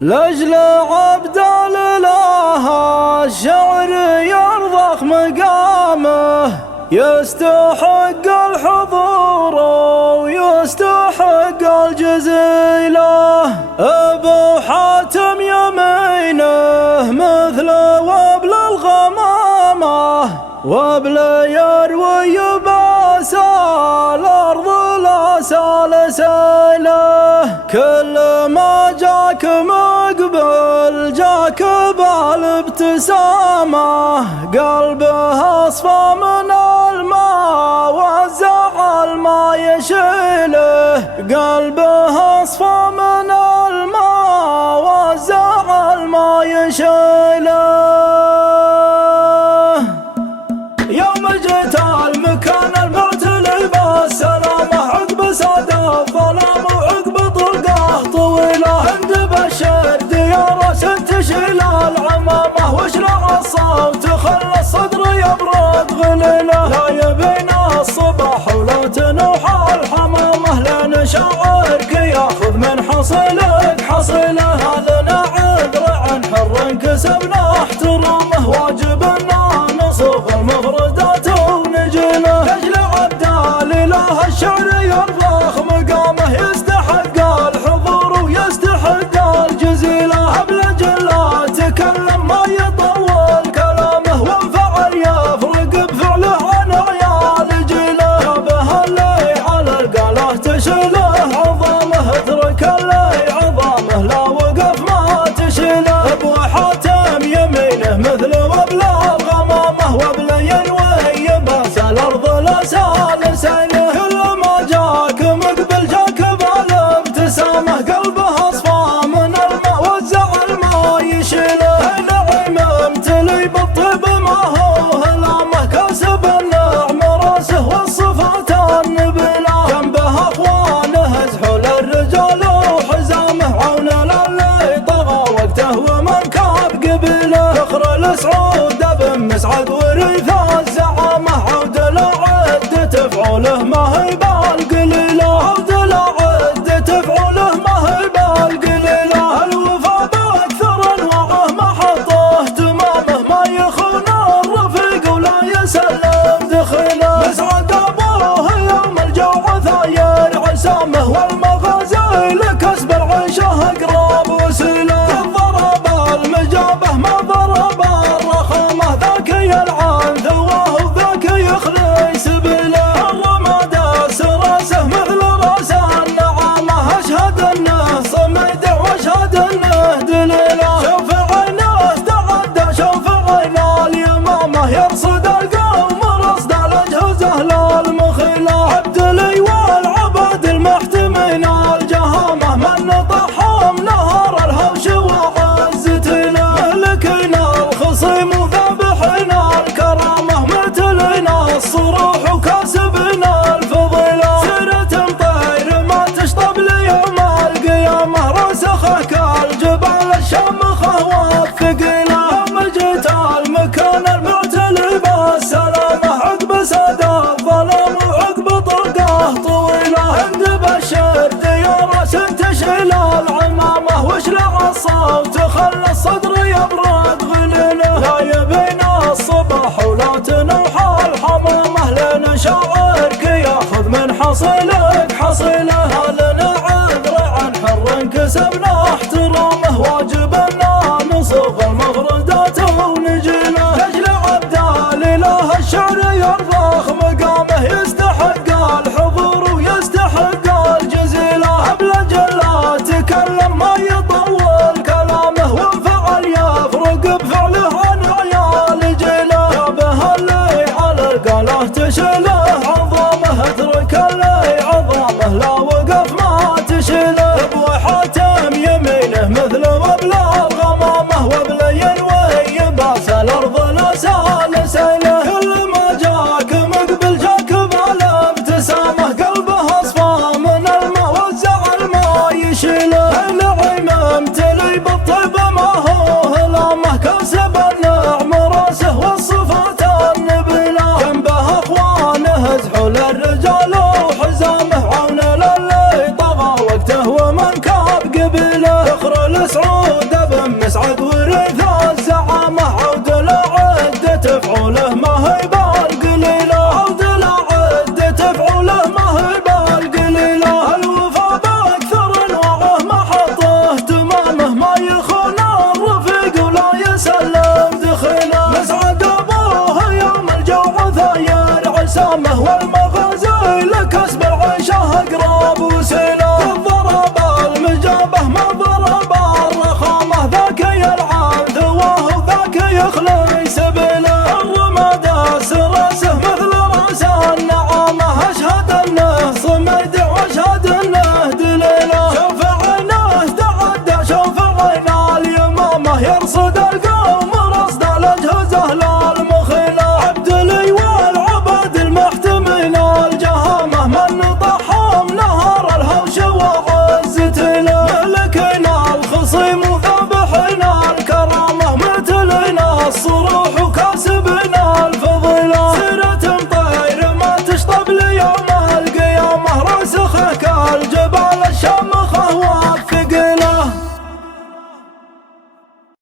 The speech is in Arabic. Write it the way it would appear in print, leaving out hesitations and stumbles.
لأجل عبد الإله الشعر يرضخ مقامه، يستحق الحضور ويستحق الجزيلة. أبو حاتم يمينه مثل وبل الغمامة، وبل يروي باس الأرض لا سالسيله. كل ما جاك مقبل جاك بالابتسامة، قلبه أصفى من الماء والزعل ما يشيله. قلبه أصفى من الماء والزعل ما يشيله. يوم جيت المكان المعتلي بالسلامة، عقب ساد الظلام وعقب طرقه طويلة. عند بشر ديارة تشيل العمامة، واشرع الصوت خلى الصدر يبرد غليله. لا يبين الصباح ولا تنوح الحمامة، لا نشعرك ياخذ من حصيلك حصيله. هذا عذر عن حر كسبنا احترامه، واجبنا نصوغ المفردات ونجيله. لأجل عبد الإله الشعر يرضخ مقامه، يستحق الحضور ويستحق الجزيلة. أبلج لا تكلم ما يطول كلامه، وانفعل يفرق بفعله عن عيال جيله. به اللي على القاله تشيله عظامه، اترك اللي عظامه لا وقف ما تشيله. أبو حاتم يمينه مثل وبل الغمامة، وبل يروي باس الأرض لا سالسيله. كل ما جاك مقبل جاك بالابتسامة، قلبه أصفى من الماء والزعل ما يشيله. النعيم امتلي بالطيب ما هو هلامه، كاسب النعم راسه والصفات النبيلة. جنبه أخوانه زحول الرجال وحزامه، عون للي طغى وقته ومن كاب قبيله. فخر السعود بن مسعد ورث الزعامة، عود لعد تفعله ما هي بالقليلة. عود لعد تفعله ما هي بالقليلة. الوفا بأكثر أنواعه ما حطه تمامه، ما يخون الرفيق ولا يسلم دخيله. مسعد أبوه يوم الجوع ثاير عسامه، والمغازي لكسب العيشه أقرب وسيله. ضرب المجابه ما ضرب الرخامه، ذاك يلعن ثواه وذاك يخلي سبيله. الرماد راسه مثل راس النعامه، اشهد انه صمد واشهد انه دليله. شوف عينه تعدى شوف عين اليمامه، يرصد القوم رصد الاجهزه للمخيله. عبد لي والعبد المحتمين الجهامه، من نطحهم نهر الهوش وعزتنا. مهلكنا الخصيم وذابحنا الكرامه، متلنا الصروح وكاسبنا الفضيله. سيرة طير ما تشطب ليوم القيامه، راسخه كالجبال الشامخه والثقيله. يوم جيت المكان المعتلي بالسلامه، عقب ساد الظلام وعقب طرقه طويله. عند بشر ديارة تشيل العمامة، واشلع الصوت خلى الصدر يبرد غليله. لا يبين الصباح ولا تنوح الحمامة، لنا شاعرك ياخذ من حصيلك حصيله. هذا عذر عن حر كسبنا احترامه، واجبنا نصوغ المفردات ونجيله. لأجل عبد الإله الشعر يرضخ مقامه، يستحق الحضور ويستحق الجزيلة. أبلج لا تكلم ما يطول كلامه، وانفعل يفرق بفعله عن عيال جيله. به اللي على القاله تشيله عظامه، اترك اللي عظامه لا وقف ما تشيله. أبو حاتم يمينه مثل وبل الغمامة، وبل يروي باس الأرض لا سالسيله. كل ما جاك مقبل جاك بالابتسامة، قلبه أصفى من الماء والزعل ما يشيله. النعيم امتلي بالطيب ما هو هلامه، كاسب النعم راسه والصفات النبيلة. جنبه أخوانه زحول الرجال وحزامه، عون للي طغى وقته ومن كاب قبيله. فخر السعود أسعد